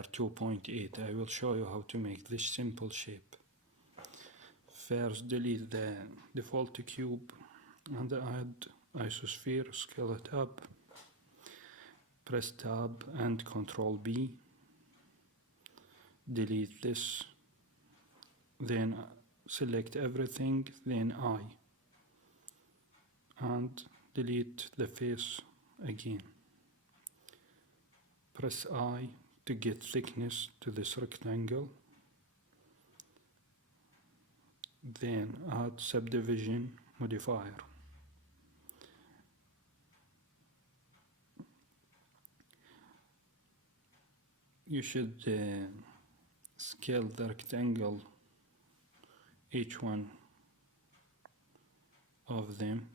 render 2.8. I will show you how to make this simple shape. First, delete the default cube and add Icosphere, scale it up, press tab and Ctrl B, delete this, then select everything, then I, and delete the face again. Press I to get thickness to this rectangle, then add subdivision modifier. You should scale the rectangle, each one of them.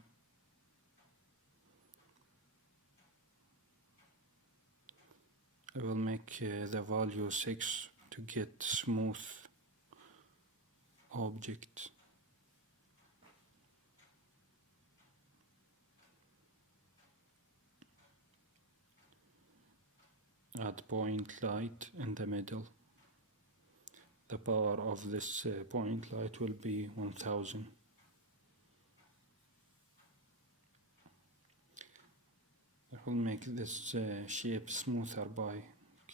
I will make the value 6 to get smooth object. Add point light in the middle. The power of this point light will be 1000. I will make this shape smoother by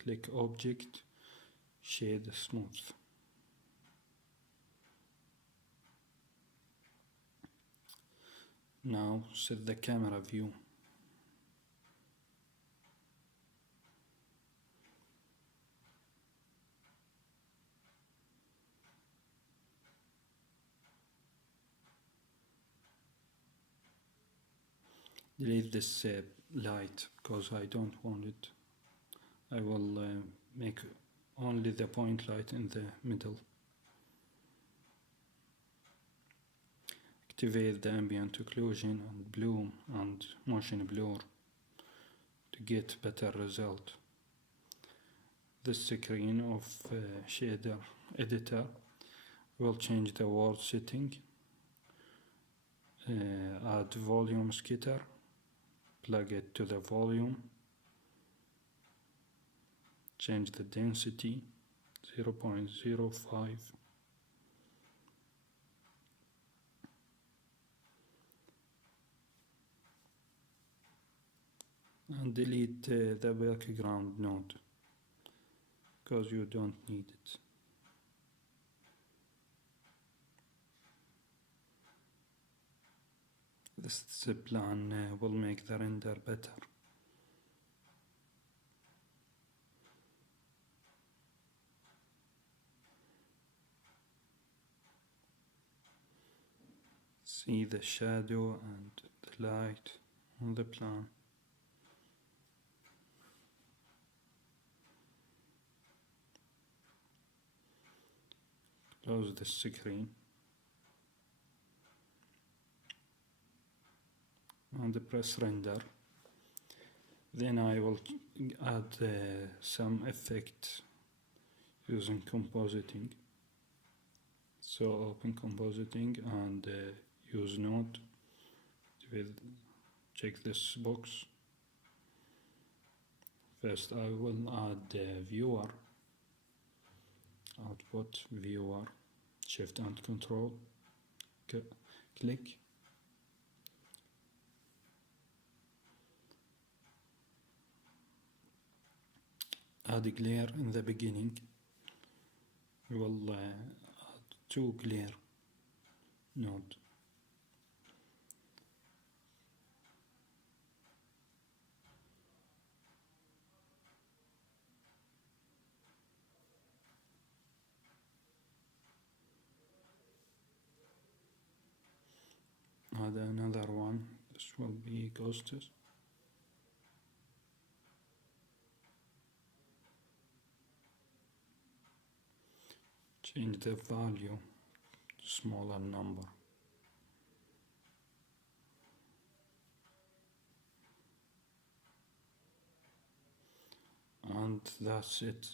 click object, shade smooth. Now set the camera view. Delete this light because I don't want it. I will make only the point light in the middle. Activate the ambient occlusion and bloom and motion blur to get better result. This screen of shader editor will change the world setting, add volume scatter, plug it to the volume, change the density 0.05, and delete the background node because you don't need it. This plan will make the render better. See the shadow and the light on the plan. Close the screen and press render. Then I will add some effect using compositing. So open compositing and use node. Check this box. First I will add viewer, output viewer, shift and control, click. Add glare in the beginning. We will add 2 glare node. Add another one. This will be ghosts. Change the value to smaller number. And that's it.